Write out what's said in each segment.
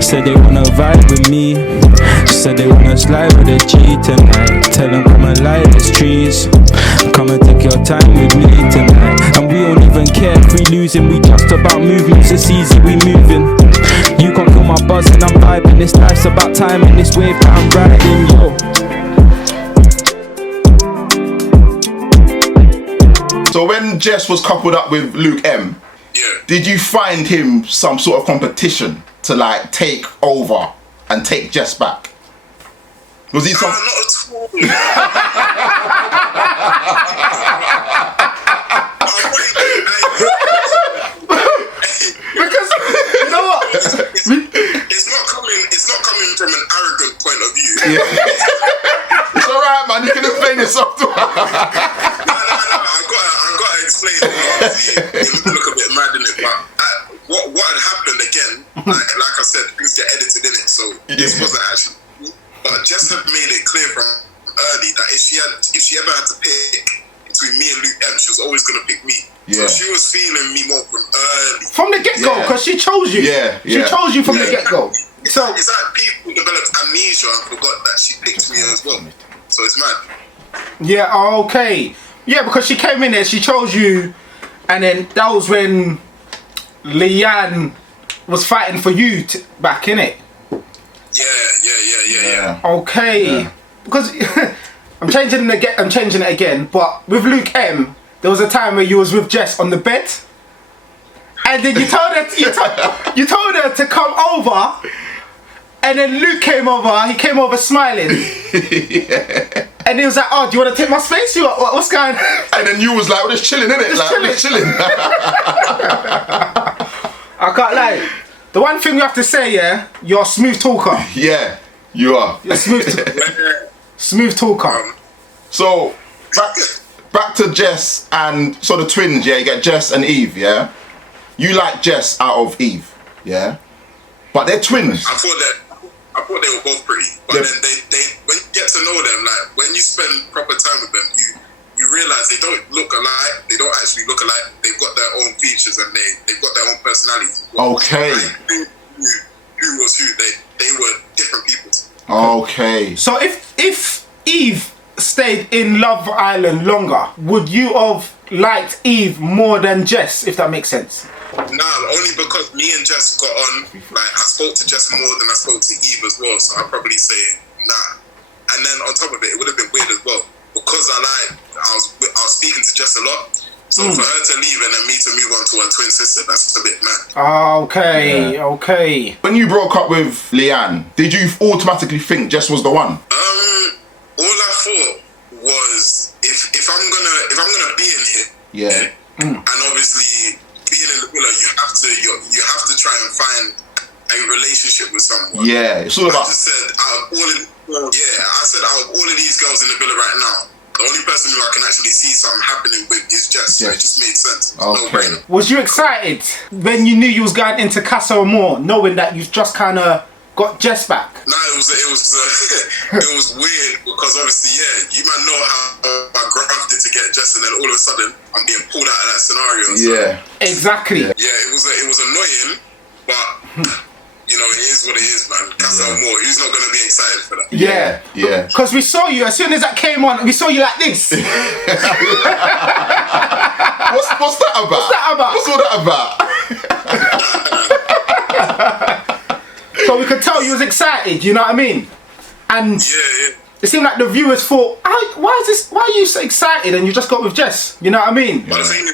Said they wanna vibe with me. Said they wanna slide with a G tonight. Tell them come and light the trees. Come and take your time with me tonight. And we don't even care if we losing. We just about movements, it's easy, we moving. You can't kill my buzz and I'm vibing. This life's about time and this wave that I'm riding, yo. So when Jess was coupled up with Luke M, did you find him some sort of competition to like take over and take Jess back? Was he some? Not at all. Because you know what? It's not coming from an arrogant point of view. Yeah. It's alright, man. You can explain yourself to her. No. I gotta explain. You look a bit mad in it, but what had happened again? Like I said, things get edited in it, so this wasn't actually. But Jess had made it clear from early that if she ever had to pick between me and Luke M, she was always gonna pick me. Yeah. So she was feeling me more from early. From the get-go, because she chose you. She chose you from the get-go. So it's like people developed amnesia and forgot that she picked me as well. So it's mad. Yeah, okay. Yeah, because she came in there, she chose you, and then that was when Leanne was fighting for you back, innit? Yeah. Okay. Yeah. Because I'm changing it again, but with Luke M, there was a time where you was with Jess on the bed, and then you told her to come over, and then Luke came over. He came over smiling, and he was like, "Oh, do you want to take my space? What's going on?" And then you was like, "We're just chilling, innit? We're just chilling." I can't lie. The one thing you have to say, you're a smooth talker. Yeah, you are. You're smooth talker. So back to Jess and so the twins. Yeah, you get Jess and Eve. Yeah, you like Jess out of Eve. Yeah, but they're twins. I thought they were both pretty, but then they when you get to know them, like when you spend proper time with them, you realize they don't look alike. They don't actually look alike. They've got their own features and they've got their own personalities. Okay. Who was who? They were different people. Okay. So if Eve stayed in Love Island longer, would you have liked Eve more than Jess, if that makes sense? Nah, only because me and Jess got on. Like I spoke to Jess more than I spoke to Eve as well. So I'd probably say nah. And then on top of it would have been weird as well because I was speaking to Jess a lot. So for her to leave and then me to move on to her twin sister, that's a bit mad. Okay. When you broke up with Leanne, did you automatically think Jess was the one? All I thought was if I'm gonna be in here, and obviously being in the villa, you have to try and find a relationship with someone. Yeah, it's all about. I just said out of all of these girls in the villa right now, the only person who I can actually see something happening with is Jess. So it just made sense. Okay. No-brainer. Was you excited when you knew you was going into Casa Amor, knowing that you just kind of got Jess back? No, it was weird because obviously, you might know how I grafted to get Jess, and then all of a sudden I'm being pulled out of that scenario. Yeah. Exactly. Yeah, it was annoying, but. You know, it is what it is, man. Casa Amor, who's not going to be excited for that? Yeah. Because we saw you, as soon as that came on, we saw you like this. What's that about? What's all that about? So we could tell you was excited, you know what I mean? And it seemed like the viewers thought, why are you so excited and you just got with Jess? You know what I mean? But the thing,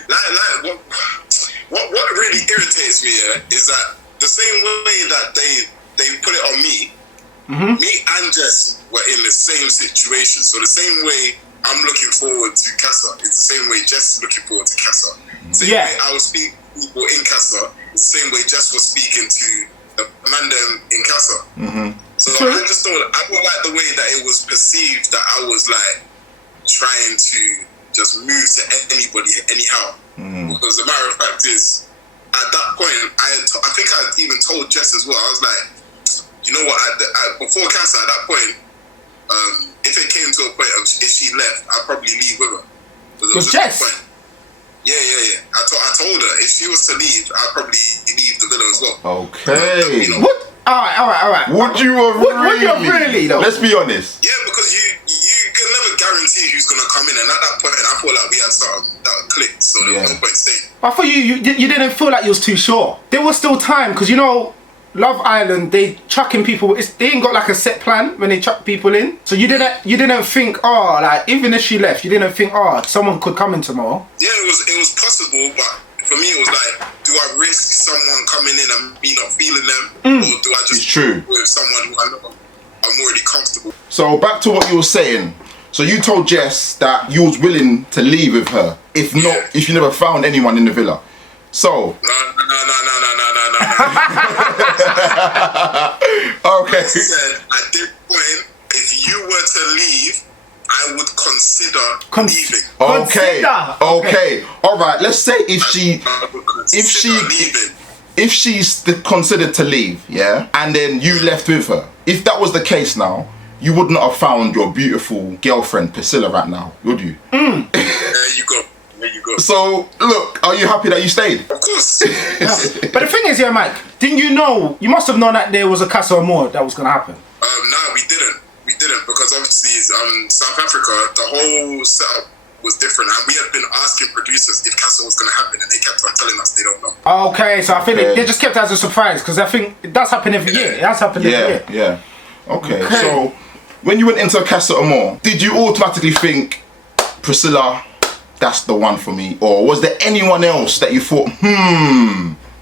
what really irritates me is that the same way that they put it on me, me and Jess were in the same situation. So the same way I'm looking forward to Casa, it's the same way Jess is looking forward to Casa. Same way I was speaking to people in Casa, it's the same way Jess was speaking to Amanda in Casa. So I don't like the way that it was perceived that I was like trying to just move to anybody anyhow. Because the matter of fact is, at that point, I think I even told Jess as well. I was like, you know what? Before Casa, at that point, if it came to a point of if she left, I'd probably leave with her. Because Jess? Yeah. I told her if she was to leave, I'd probably leave the villa as well. Okay. You know, Alright. Would you have Would you have really, though? Let's be honest. Yeah, because you can never guarantee who's gonna come in, and at that point, I felt like we had something that clicked, so there was no point staying. I thought you didn't feel like you was too sure. There was still time, because you know, Love Island, they chucking people. They ain't got like a set plan when they chuck people in. So you didn't think, oh, like even if she left, you didn't think, oh, someone could come in tomorrow. Yeah, it was possible, but for me, it was like, do I risk someone coming in and me not feeling them, or do I just It's true. with someone who I know I'm already comfortable? So back to what you were saying. So you told Jess that you was willing to leave with her, if you never found anyone in the villa. So. No. Okay. I said at this point, if you were to leave, I would consider leaving. Okay. All right. Let's say if she's considered to leave, yeah, and then you left with her. If that was the case now, you would not have found your beautiful girlfriend Priscilla right now, would you? There you go. So, look, are you happy that you stayed? Of course. But the thing is, yeah, Mike, didn't you know? You must have known that there was a Casa Amor that was gonna happen. No, we didn't. Because obviously, South Africa, the whole setup was different, and we had been asking producers if Casa was gonna happen, and they kept on telling us they don't know. Okay, so I think they just kept it as a surprise, because I think it does happen every year. It has happened every year. Yeah. Okay. So, when you went into Casa Amor, did you automatically think, Priscilla, that's the one for me? Or was there anyone else that you thought,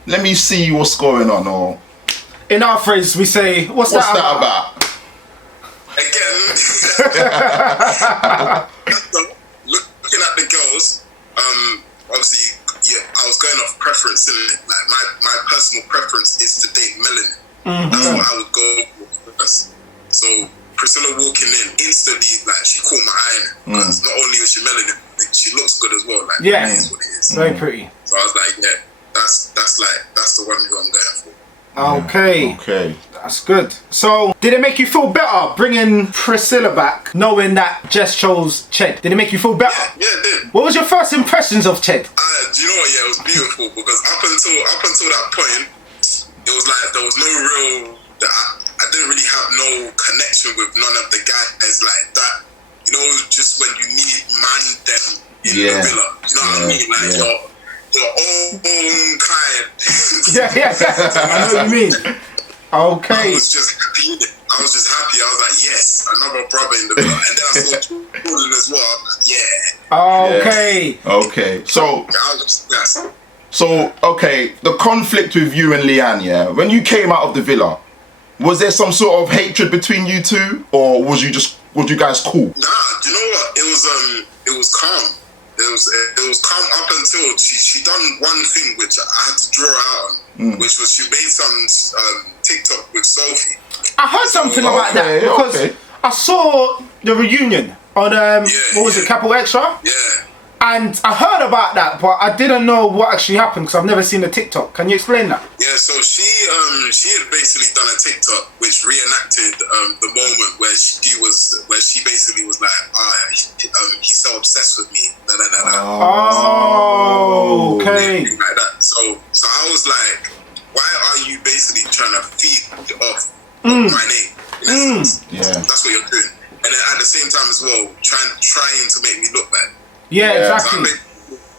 let me see what's going on? Or in our phrase, we say, what's that about? Again, looking at the girls, obviously, yeah, I was going off preference, innit? Like my personal preference is to date melanin. That's what I would go for first. So Priscilla walking in instantly, like she caught my eye, because not only was she melanin, she looks good as well. Like, yeah, it is what it is. Very pretty. So I was like, yeah, that's the one who I'm going for. Okay, that's good. So, did it make you feel better bringing Priscilla back, knowing that Jess chose Ched? Did it make you feel better? Yeah, it did. What was your first impressions of Ched? Do you know what? Yeah, it was beautiful, because up until that point, it was like there was no real. I didn't really have no connection with none of the guys like that. You know, just when you need them in the villa. You know what I mean? Like your own kind. Yeah. I know what you mean. Okay. I was just happy. I was like, yes, another brother in the villa. And then I saw Jordan as well. Yeah. Okay. So. I was just, yes. So, okay, the conflict with you and Leanne, yeah, when you came out of the villa, was there some sort of hatred between you two, or was you guys cool? Nah, do you know what? It was calm. It was calm up until she done one thing which I had to draw out on, which was she made some TikTok with Sophie. I heard something about that because I saw the reunion on what was it, Capital Extra? Yeah. And I heard about that, but I didn't know what actually happened because I've never seen the TikTok. Can you explain that? Yeah, so she had basically done a TikTok which reenacted the moment where she basically was like, he's so obsessed with me. Oh, okay. Like that. So I was like, why are you basically trying to feed off my name? In essence? Yeah. That's what you're doing. And then at the same time as well, trying to make me look bad. Yeah, exactly. So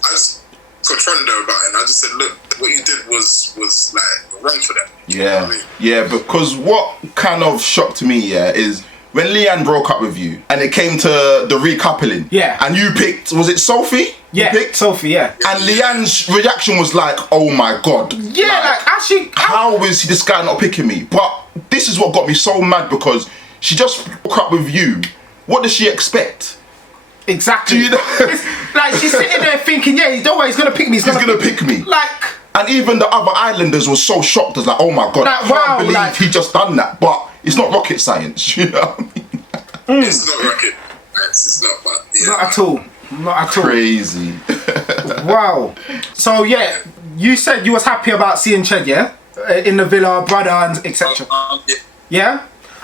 I just confronted her about it, and I just said, look, what you did was like wrong for that. Yeah. You know what I mean? Yeah, because what kind of shocked me, is when Leanne broke up with you and it came to the recoupling. Yeah. And you picked, was it Sophie? Yeah, Sophie, yeah. And Leanne's reaction was like, oh my God. Yeah, like actually. How is this guy not picking me? But this is what got me so mad, because she just broke up with you. What does she expect? Exactly. Do you know? Like she's sitting there thinking, yeah, don't worry, he's gonna pick me. He's gonna pick me. Like, and even the other islanders were so shocked. It's like, oh my God, like, I can't believe he just done that. But it's not rocket science, you know what I mean? It's not rocket. It's not, but yeah. Not at all. Not at all. Crazy. Wow. So yeah, you said you was happy about seeing Ched, yeah, in the villa, brother, and etc. Yeah.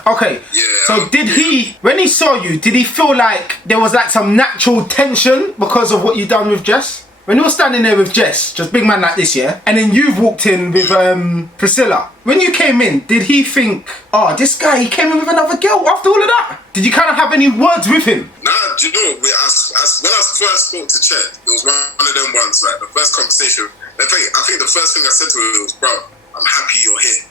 Okay. Yeah. So did he, when he saw you, did he feel like there was like some natural tension because of what you done with Jess? when you were standing there with Jess, just big man like this, yeah, and then you've walked in with Priscilla. When you came in, did he think, oh, this guy, he came in with another girl after all of that? Did you kind of have any words with him? Nah, do you know, when I first spoke to Chet, it was one of them ones, like the first conversation. I think the first thing I said to him was, bro, I'm happy you're here.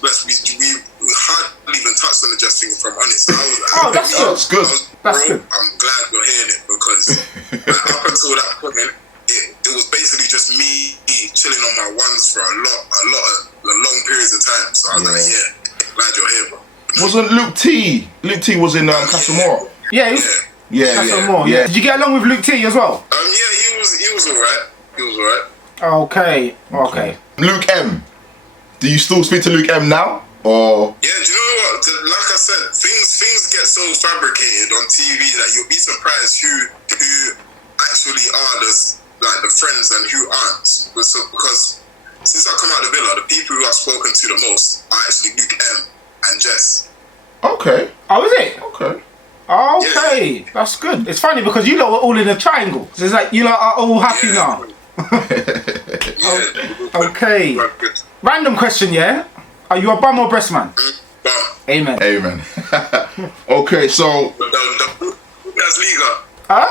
Blessed. We hardly even touched on the Just thing, if I'm honest. That's good. That's good. I'm glad you're hearing it because up until that point, it was basically just me chilling on my ones for a long periods of time. So I was like, yeah, glad you're here, bro. Wasn't Luke T? Luke T was in Casamora. Yeah. Yeah. Did you get along with Luke T as well? Yeah, he was alright. He was alright. Okay. Luke M. Do you still speak to Luke M now? Or yeah, do you know what? Like I said, things get so fabricated on TV that you'll be surprised who actually are the friends and who aren't. Because since I come out of the villa, the people who I've spoken to the most are actually Luke M and Jess. okay. Oh, is it? Okay. Okay, that's good. It's funny because you lot were all in a triangle. So it's like you lot are all happy now. Okay. Random question, yeah? Are you a bum or breast man? Bum. Amen. Okay, so That's legal. Huh?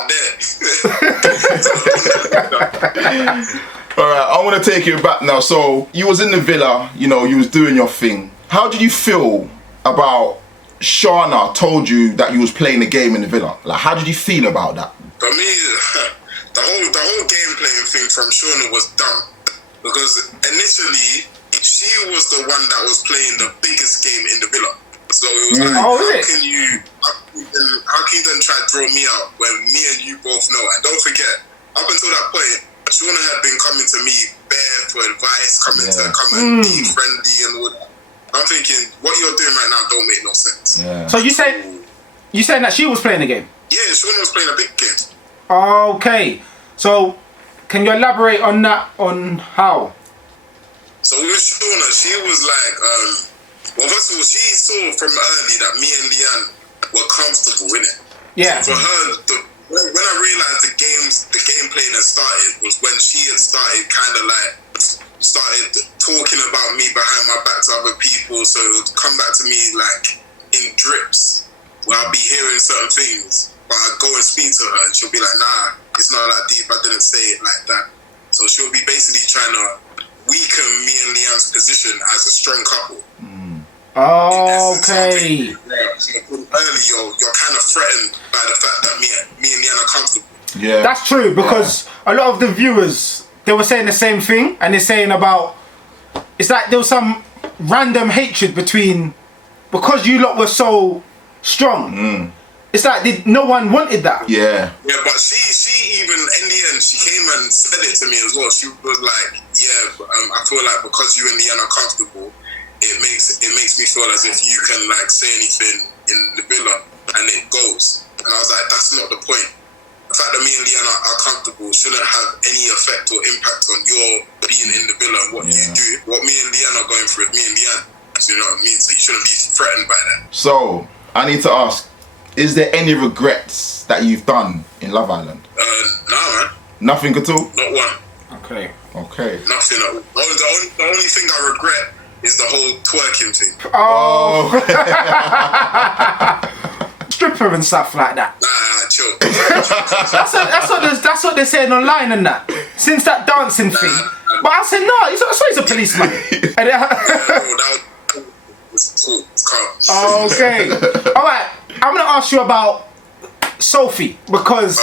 alright, I want to take you back now. So you was in the villa, you was doing your thing. How did you feel about Shauna told you that you was playing the game in the villa? Like, how did you feel about that? For me, the whole game playing thing from Shauna was dumb because initially she was the one that was playing the biggest game in the villa. So it was like, how can you then try to draw me out when me and you both know? And don't forget, up until that point, Shauna had been coming to me bare for advice, coming to be friendly and all that. I'm thinking, what you're doing right now don't make no sense. Yeah. So you saying that she was playing the game? Yeah, Shauna was playing a big game. Okay. So can you elaborate on that, on how? So with Shauna, she was like, well, first of all, she saw from early that me and Leanne were comfortable in it. Yeah. So for her, when I realized the gameplay that started was when she had started talking about me behind my back to other people. So it would come back to me like in drips, where I'll be hearing certain things, but I go and speak to her and she'll be like, nah, it's not that deep, I didn't say it like that. So she'll be basically trying to weaken me and Leanne's position as a strong couple. Okay. Early, you're kind of threatened by the fact that me and Leanne are comfortable. Yeah. That's true because a lot of the viewers, they were saying the same thing, and they're saying about, it's like there was some random hatred because you lot were so strong. It's like no one wanted that. Yeah. Yeah, but she even in the end she came and said it to me as well. She was like, I feel like because you and Leanne are comfortable, it makes me feel as if you can like say anything in the villa and it goes. And I was like, that's not the point. The fact that me and Leanne are comfortable shouldn't have any effect or impact on your being in the villa and what you do. What me and Leanne are going through is me and Leanne. So you know what I mean? So you shouldn't be threatened by that. So I need to ask, is there any regrets that you've done in Love Island? Nah, man. Nothing at all? Not one. Okay. Nothing at all. The only thing I regret is the whole twerking thing. Oh. Stripper and stuff like that. Nah, chill. that's what they're saying online and that. Since that dancing thing. But I said, no, he's a policeman. It's cool. It's calm. Okay. Alright, I'm going to ask you about Sophie because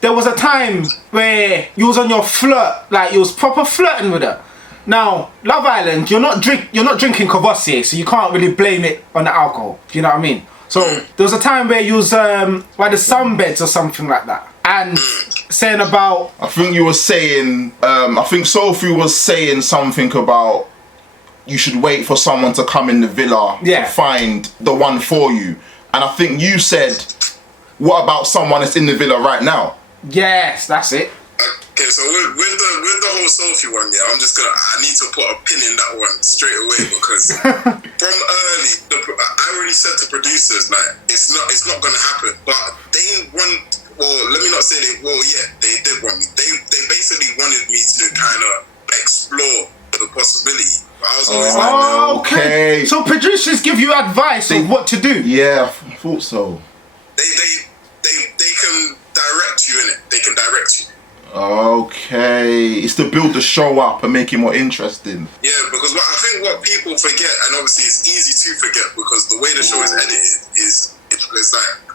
there was a time where you was on your flirt, like you was proper flirting with her. Now, Love Island, you're not drinking Courvoisier, so you can't really blame it on the alcohol. Do you know what I mean? So there was a time where you was by the sunbeds or something like that, and saying about. I think you were saying. I think Sophie was saying something about you should wait for someone to come in the villa to find the one for you, and I think you said, "What about someone that's in the villa right now?" Yes, that's it. Okay, so with the whole Sophie one, yeah, I need to put a pin in that one straight away because from early, I already said to producers like it's not gonna happen, but they want. Well, let me not say they did want me. They basically wanted me to kind of explore the possibility. But I was always like, no. Okay. So producers give you advice on what to do. Yeah, I thought so. They can direct you in it. They can direct you. Okay, it's to build the show up and make it more interesting. Yeah, because I think what people forget, and obviously it's easy to forget because the way the show is edited is like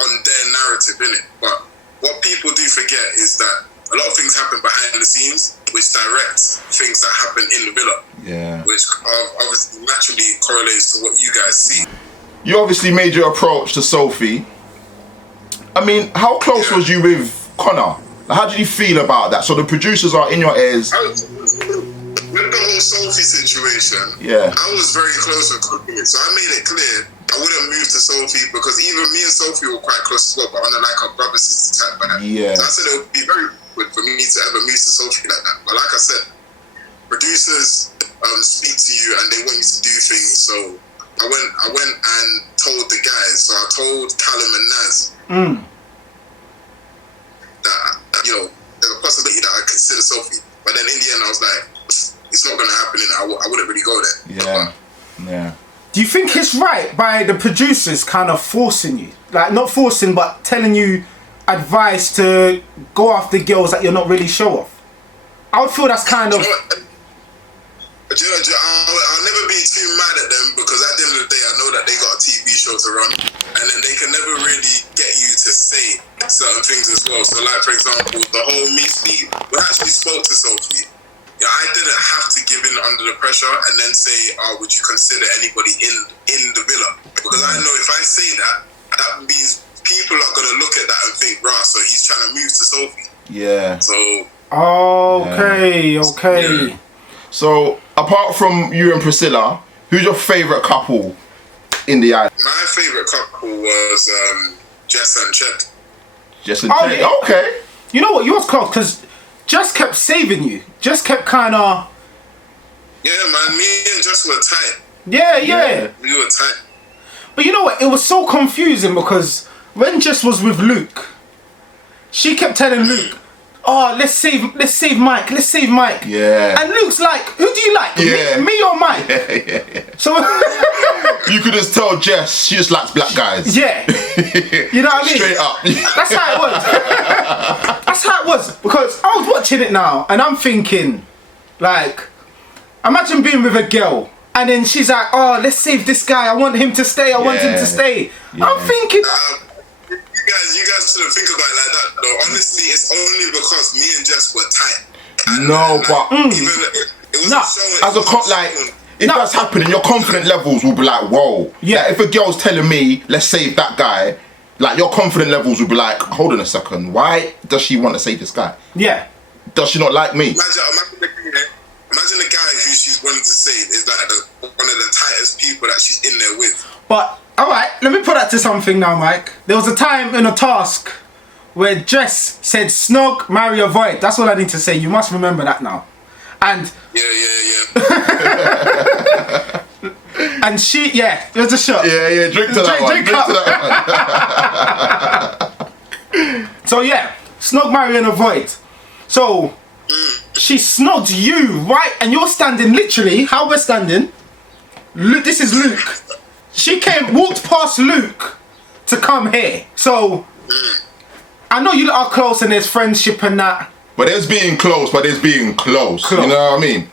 on their narrative in it. But what people do forget is that a lot of things happen behind the scenes, which directs things that happen in the villa. Yeah. Which obviously naturally correlates to what you guys see. You obviously made your approach to Sophie. I mean, how close was you with Connor? How did you feel about that? So the producers are in your ears. With the whole Sophie situation, yeah, I was very close with Connor. So I made it clear I wouldn't move to Sophie because even me and Sophie were quite close as well, but on a brother-sister type. Yeah. So I said it would be very awkward for me to ever move to Sophie like that. But like I said, producers speak to you and they want you to do things. So I went and told the guys. So I told Callum and Naz that there's a possibility that I consider Sophie. But then in the end I was like, it's not going to happen and I wouldn't really go there. Yeah. Do you think it's right by the producers kind of forcing you? Like, not forcing, but telling you advice to go after girls that you're not really show off? I would feel that's kind of... I'll never be too mad at them because at the end of the day, I know that they got a TV show to run and then they can never really get you to say certain things as well. So like, for example, the whole me speak, when I actually spoke to Sophie, I didn't have to give in under the pressure and then say, would you consider anybody in the villa? Because I know if I say that means people are going to look at that and think, right, so he's trying to move to Sophie. Yeah. So... Okay. Yeah. So, apart from you and Priscilla, who's your favourite couple in the island? My favourite couple was Jess and Chet. Jess and Chet? Yeah. Okay. You know what? Yours close because Jess kept saving you. Jess kept kind of... Yeah, man. Me and Jess were tight. Yeah. We were tight. But you know what? It was so confusing because when Jess was with Luke, she kept telling Luke, let's save Mike. Let's save Mike. Yeah. And Luke's like, who do you like? Yeah. Me or Mike? Yeah. So you could just tell Jess she just likes black guys. Yeah. You know what I mean? Straight up. That's how it was. That's how it was. Because I was watching it now and I'm thinking, like, imagine being with a girl and then she's like, let's save this guy. I want him to stay. I want him to stay. Yeah. I'm thinking... You guys shouldn't think about it like that though. Honestly, it's only because me and Jess were tight. As a cop, like, if that's happening, your confidence levels will be like, whoa. Yeah. Like, if a girl's telling me, let's save that guy, like, your confidence levels will be like, hold on a second, why does she want to save this guy? Yeah. Does she not like me? Imagine the guy who she's wanting to save is like one of the tightest people that she's in there with. But, alright, let me put that to something now, Mike. There was a time in a task where Jess said, snog, marry, avoid. That's all I need to say. You must remember that now. And... Yeah. and she, there's a shot. Yeah, drink to that one. Drink to that one. So, snog, marry, and avoid. So, she snogged you, right? And you're standing literally, how we're standing. This is Luke. She walked past Luke to come here. So, I know you lot are close and there's friendship and that. But there's being close, You know what I mean?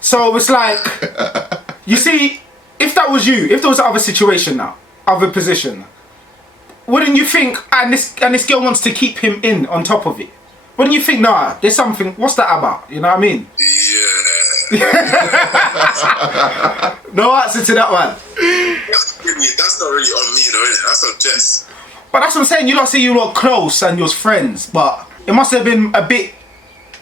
So, it's like, you see, if that was you, if there was another situation now, other position, wouldn't you think, and this girl wants to keep him in on top of it? Wouldn't you think, nah, there's something, what's that about? You know what I mean? Yeah. No answer to that one. That's not really on me though, innit? That's on Jess. But that's what I'm saying, you lot say you were close and you was friends, but it must have been a bit,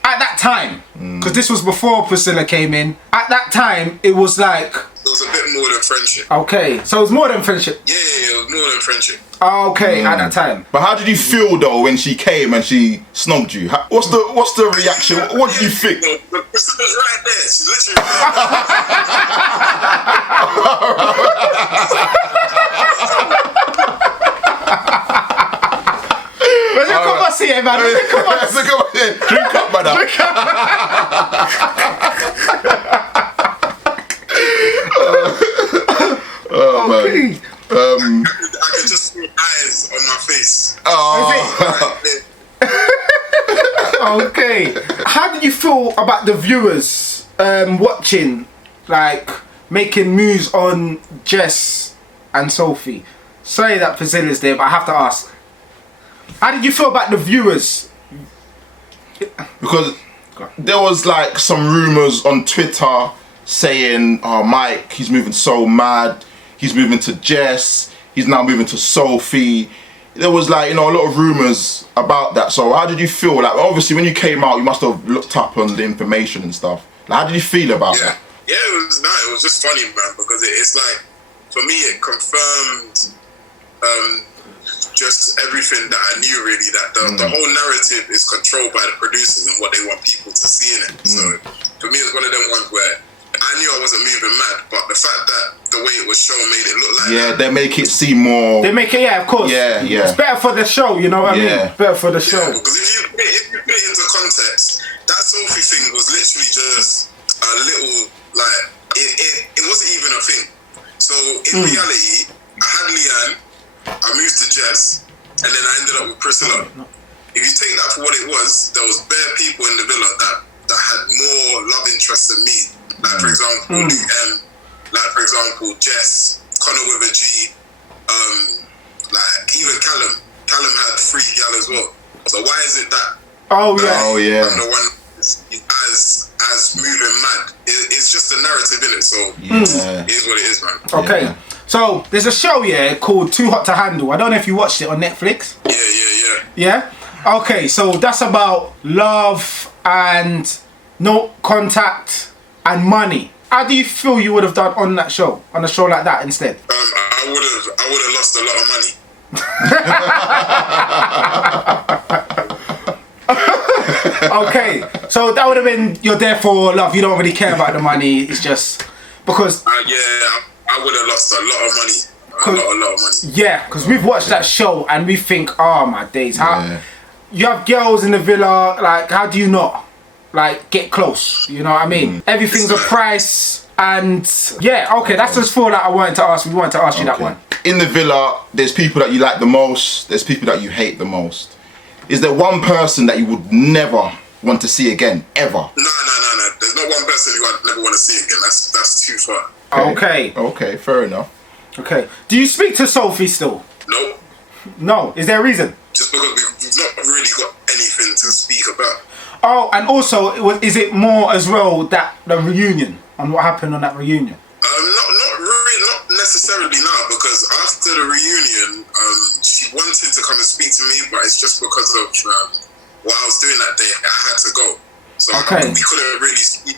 at that time, because this was before Priscilla came in, at that time, it was like... was a bit more than friendship. Okay, so it was more than friendship. Yeah, it was more than friendship. Okay, at that time. But how did you feel though when she came and she snogged you? What's the reaction? What did you think? The Priscilla's right there. She's literally Come on, see it, man. Come on. Drink up, brother. Oh man. I can just see eyes on my face. Okay. How did you feel about the viewers watching, like, making moves on Jess and Sophie? Sorry that Priscilla's there, but I have to ask. How did you feel about the viewers? Because there was like some rumors on Twitter saying, oh, Mike, he's moving so mad. He's moving to Jess. He's now moving to Sophie. There was like, a lot of rumors about that. So how did you feel? Like, obviously when you came out, you must have looked up on the information and stuff. Like, how did you feel about that? Yeah, it was just funny, man, because it's like, for me, it confirmed just everything that I knew, really, that the whole narrative is controlled by the producers and what they want people to see in it. So for me, it's one of them ones where I knew I wasn't moving mad, but the fact that the way it was shown made it look like they make it seem more. They make it, of course. Yeah. It's better for the show, you know what I mean? Better for the show. Because if you put it into context, that Sophie thing was literally just a little, like, it wasn't even a thing. So in reality, I had Leanne, I moved to Jess, and then I ended up with Priscilla. If you take that for what it was, there was bare people in the villa that had more love interests than me. Like, for example, Luke M, like, for example, Jess, Connor with a G, like, even Callum. Callum had 3 gal as well. So why is it that I'm the one as moving mad? It's just a narrative in it, so it is what it is, man. Okay, so there's a show called Too Hot to Handle. I don't know if you watched it on Netflix. Yeah? Okay, so that's about love and no contact and money. How do you feel you would have done on a show like that instead? I would have lost a lot of money. Okay, so that would have been, you're there for love, you don't really care about the money, it's just because I would have lost a lot of money. A lot of money. Yeah, because we've watched that show and we think, oh my days, how you have girls in the villa, like, how do you not like get close, you know what I mean? Everything's a price. And that's just for that we wanted to ask you that one. In the villa, there's people that you like the most, there's people that you hate the most. Is there one person that you would never want to see again, ever? No. There's not one person who I'd never want to see again. That's too far. Okay, fair enough. Okay. Do you speak to Sophie still? No. No. Is there a reason? Just because we've not really got anything to speak about. Oh, and also, is it more as well that the reunion and what happened on that reunion? Not really, not necessarily now, because after the reunion, she wanted to come and speak to me, but it's just because of what I was doing that day. I had to go, so we couldn't really speak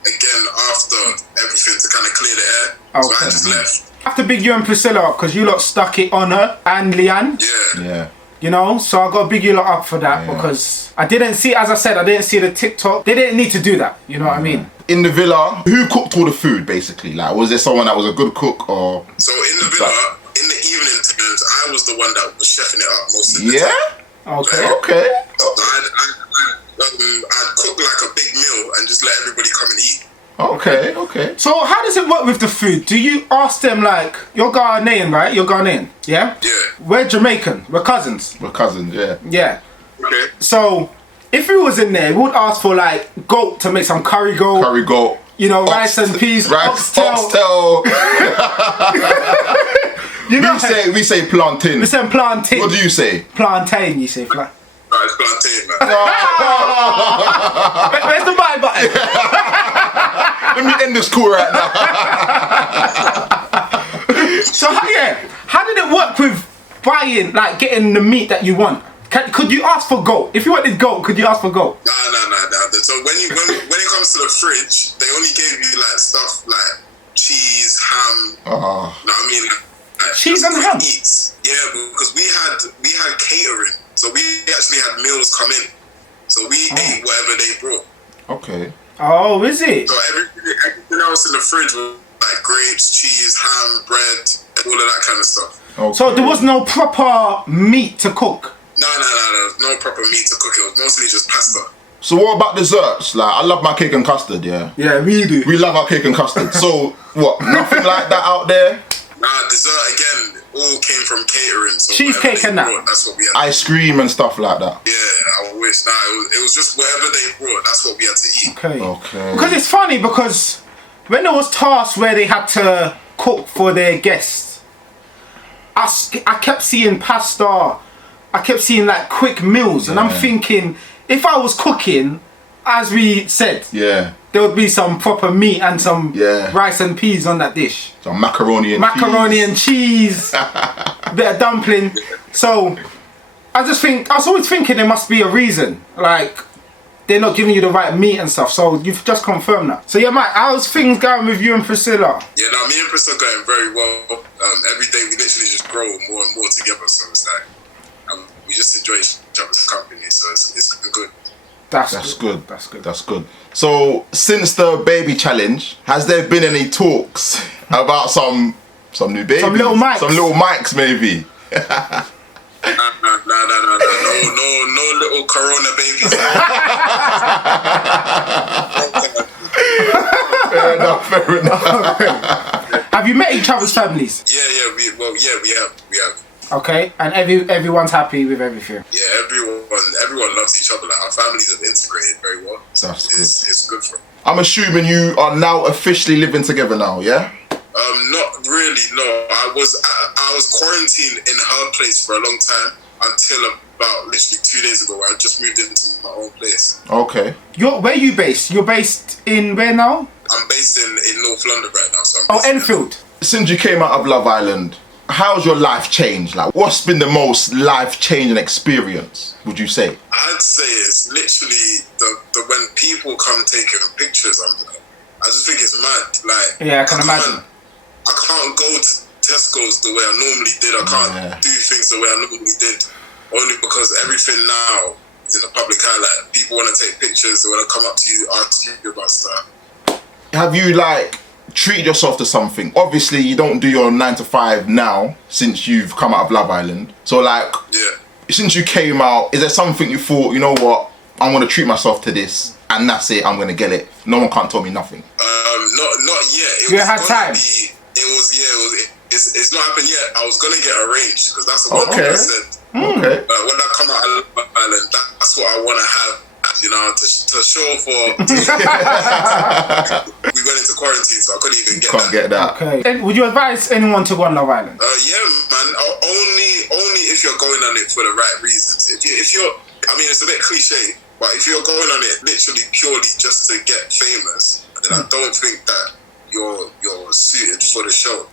again after everything to kind of clear the air. So I just left. I have to big you and Priscilla up because you lot stuck it on her and Leanne. Yeah. You know, so I got to big you lot up for that because I didn't see, as I said, I didn't see the TikTok. They didn't need to do that. You know what I mean? In the villa, who cooked all the food basically? Like, was there someone that was a good cook or? So in the villa, in the evening times, I was the one that was chefing it up most of the time. Okay. So I'd cook like a big meal and just let everybody come and eat. Okay. So how does it work with the food? Do you ask them like, you're Ghanaian, right? You're Ghanaian, yeah? Yeah. We're Jamaican. We're cousins. Yeah. Okay. So if we was in there, we would ask for like goat to make some curry goat. You know, rice and peas. Oxtail. You know, we say plantain. We say plantain. What do you say? Plantain, you say. It's plantain, man. Where's the buy button? Let me end this call right now. So how did it work with buying, like getting the meat that you want? Could you ask for goat? If you wanted goat, could you ask for goat? No. So when it comes to the fridge, they only gave you like stuff like cheese, ham. You know what I mean? Like, Cheese and ham? Eats. Yeah, because we had catering, so we actually had meals come in, so we ate whatever they brought. Okay. Oh, is it? So everything else in the fridge was like grapes, cheese, ham, bread, all of that kind of stuff. Okay. So there was no proper meat to cook? No, no proper meat to cook. It was mostly just pasta. So what about desserts? Like, I love my cake and custard, yeah? Yeah, we do. We love our cake and custard. So, what, nothing like that out there? Nah, dessert, again, all came from catering. So Cheesecake and that? That's what we had. Ice cream and stuff like that. Yeah, I wish. Nah, it was just whatever they brought, that's what we had to eat. Okay. Because it's funny, because when there was tasks where they had to cook for their guests, I kept seeing pasta, I kept seeing like quick meals, and I'm thinking, if I was cooking, as we said, there would be some proper meat and some rice and peas on that dish. Some macaroni and cheese, bit of dumpling. So I was always thinking there must be a reason, like they're not giving you the right meat and stuff. So you've just confirmed that. So yeah, Mike, how's things going with you and Priscilla? Yeah, no, me and Priscilla are going very well. Every day we literally just grow more and more together. So it's like we just enjoy each other's company. So it's good. That's good. So since the baby challenge, has there been any talks about some new babies? Some little mics maybe? No little corona babies. Fair enough. Have you met each other's families? Yeah, we have. Okay, and everyone's happy with everything. Yeah, everyone loves each other. Like, our families have integrated very well. So it's good for them. I'm assuming you are now officially living together now, yeah? Not really. No, I was quarantined in her place for a long time until about literally 2 days ago, where I just moved into my own place. Okay. Where are you based? You're based in where now? I'm based in North London right now. So Enfield. Since you came out of Love Island, how's your life changed? Like, what's been the most life-changing experience, would you say? I'd say it's literally the when people come taking pictures. I just think it's mad. Like, yeah, I can imagine. I can't go to Tesco's the way I normally did. I can't do things the way I normally did, only because everything now is in the public eye. Like, people want to take pictures. They want to come up to you, ask you about stuff. Have you treated yourself to something? Obviously, you don't do your 9 to 5 now since you've come out of Love Island. So since you came out, is there something you thought, you know what, I'm gonna treat myself to this, and that's it, I'm gonna get it. No one can't tell me nothing. Not yet. You had time. It's not happened yet. I was gonna get arranged because that's the one thing I said. Okay. When I come out of Love Island, that's what I want to have. You know, to show for. We went into quarantine, so I couldn't even get that. Okay. And would you advise anyone to go on Love Island? Yeah, man. Only if you're going on it for the right reasons. If you're, I mean, it's a bit cliche, but if you're going on it literally purely just to get famous, then I don't think that you're suited for the show.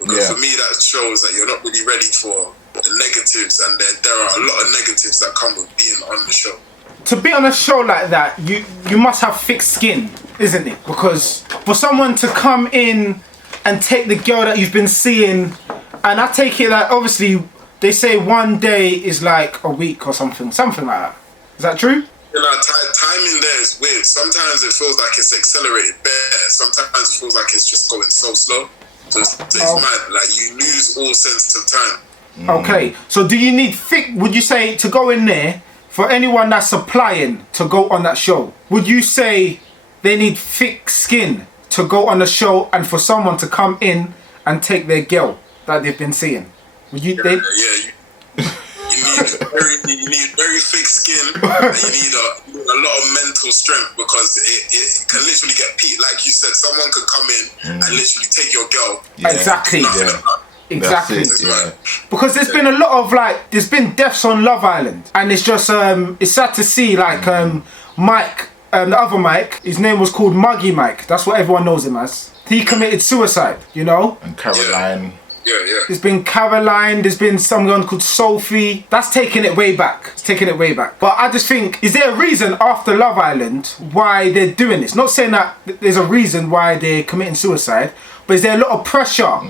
Because for me, that shows that you're not really ready for the negatives, and there are a lot of negatives that come with being on the show. To be on a show like that, you must have thick skin, isn't it? Because for someone to come in and take the girl that you've been seeing, and I take it that obviously they say one day is like a week or something like that. Is that true? You know, timing there is weird. Sometimes it feels like it's accelerated better. Sometimes it feels like it's just going so slow. So it's mad. Like, you lose all sense of time. Okay, so do you need thick? Would you say to go in there? For anyone that's applying to go on that show, would you say they need thick skin to go on the show and for someone to come in and take their girl that they've been seeing? Would you? You need very thick skin. And you need a lot of mental strength, because it can literally get peaked. Like you said, someone could come in and literally take your girl. Exactly. Exactly. Because there's been a lot of there's been deaths on Love Island, and it's just it's sad to see Mike, the other Mike, his name was called Muggy Mike. That's what everyone knows him as. He committed suicide, you know. And Caroline. Yeah. There's been Caroline, there's been someone called Sophie. That's taking it way back. It's taking it way back. But I just think, is there a reason after Love Island why they're doing this? Not saying that there's a reason why they're committing suicide, but is there a lot of pressure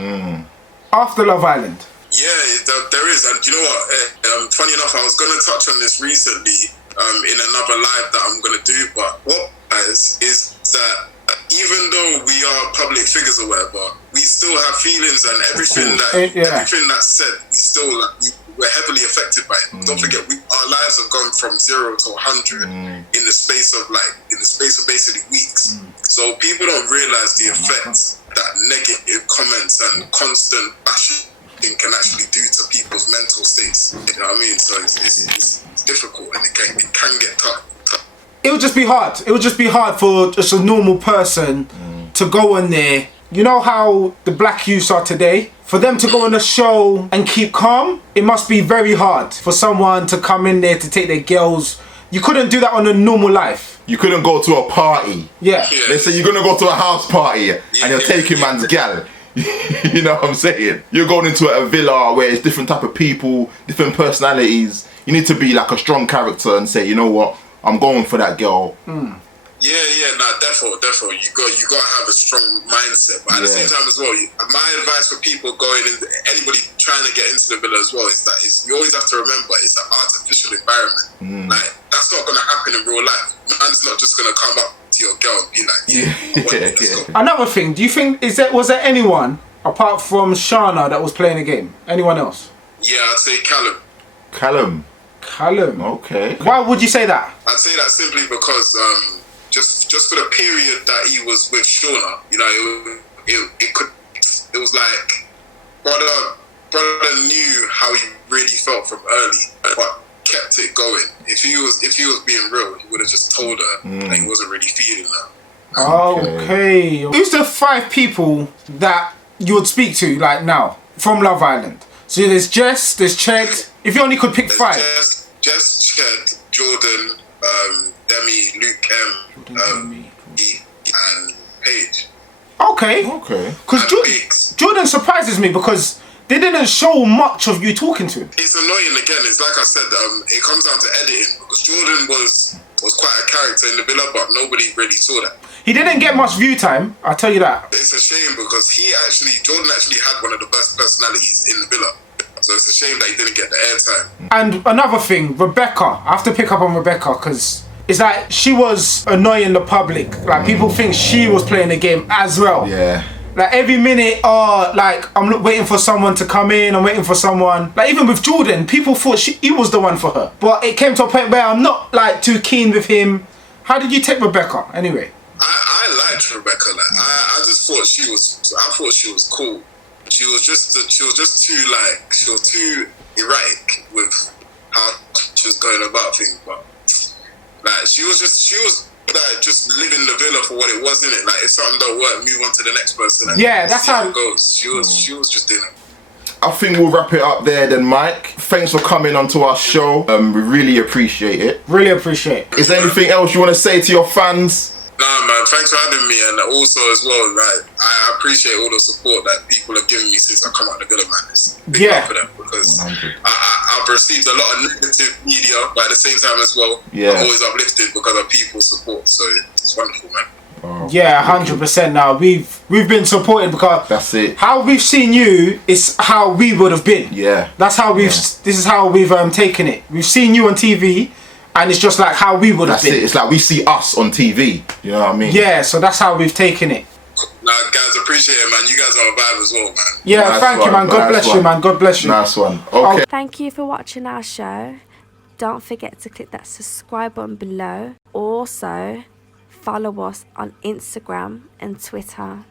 after Love Island? Yeah, there is. And you know what? Funny enough, I was going to touch on this recently in another live that I'm going to do. But what is that even though we are public figures or whatever, we still have feelings, and everything that's said, we're heavily affected by it. Don't forget, our lives have gone from 0 to 100 in the space of basically weeks. So people don't realize the effects that negative comments and constant bashing can actually do to people's mental states. You know what I mean? So it's difficult, and it can get tough. It would just be hard. It would just be hard for just a normal person to go on there. You know how the black youths are today? For them to go on a show and keep calm, it must be very hard for someone to come in there to take their girls. You couldn't do that on a normal life. You couldn't go to a party. Yeah. Let's say you're gonna go to a house party and you're taking man's gal. You know what I'm saying? You're going into a villa where it's different type of people, different personalities. You need to be like a strong character and say, you know what, I'm going for that girl. Definitely. You got to have a strong mindset, but at the same time as well, my advice for people going in, anybody trying to get into the villa as well, is that you always have to remember it's an artificial environment. Like, that's not going to happen in real life. Man's not just going to come up to your girl and be like, let's go. Another thing, do you think was there anyone apart from Shana that was playing a game? Anyone else? Yeah, I'd say Callum. Callum. Okay. Why would you say that? I'd say that simply because just for the period that he was with Shauna, you know, it was like brother knew how he really felt from early, but kept it going. If he was being real, he would have just told her that he wasn't really feeling that. Okay. Who's the 5 people that you would speak to like now from Love Island? So there's Jess, there's Ched. If you only could pick 5. Jess, Ched, Jordan, Demi, Luke M, E, and Paige. Okay. Because Jordan surprises me because they didn't show much of you talking to him. It's annoying again. It's like I said, it comes down to editing, because Jordan was quite a character in the villa, but nobody really saw that. He didn't get much view time, I'll tell you that. It's a shame because Jordan actually had one of the best personalities in the villa. So it's a shame that he didn't get the airtime. And another thing, Rebecca. I have to pick up on Rebecca because it's like she was annoying the public. Like people think she was playing the game as well. Yeah. Like every minute, like I'm waiting for someone to come in. I'm waiting for someone. Like even with Jordan, people thought he was the one for her. But it came to a point where I'm not like too keen with him. How did you take Rebecca anyway? I liked Rebecca. Like I just thought she was cool. She was just too erratic with how she was going about things. But like she was like just living the villa for what it was, in it. Like if something don't work, move on to the next person. And that's how it goes. She was just doing it. I think we'll wrap it up there then, Mike. Thanks for coming onto our show. We really appreciate it. Really appreciate it. Is there anything else you want to say to your fans? Nah, man, thanks for having me, and also as well, like I appreciate all the support that people have given me since I come out of the villa, man. It's big up for them, because I've received a lot of negative media, but at the same time as well, I'm always uplifted because of people's support. So it's wonderful, man. Oh, yeah, 100%. Now we've been supported because that's it. How we've seen you is how we would have been. Yeah, that's how we've. This is how we've taken it. We've seen you on TV. And it's just like how we would have been. It. It's like we see us on TV. You know what I mean? Yeah, so that's how we've taken it. Nah, guys, appreciate it, man. You guys are a vibe as well, man. Yeah, nice thank you, man. God bless you, man. God bless you. Nice one. Okay. Thank you for watching our show. Don't forget to click that subscribe button below. Also, follow us on Instagram and Twitter.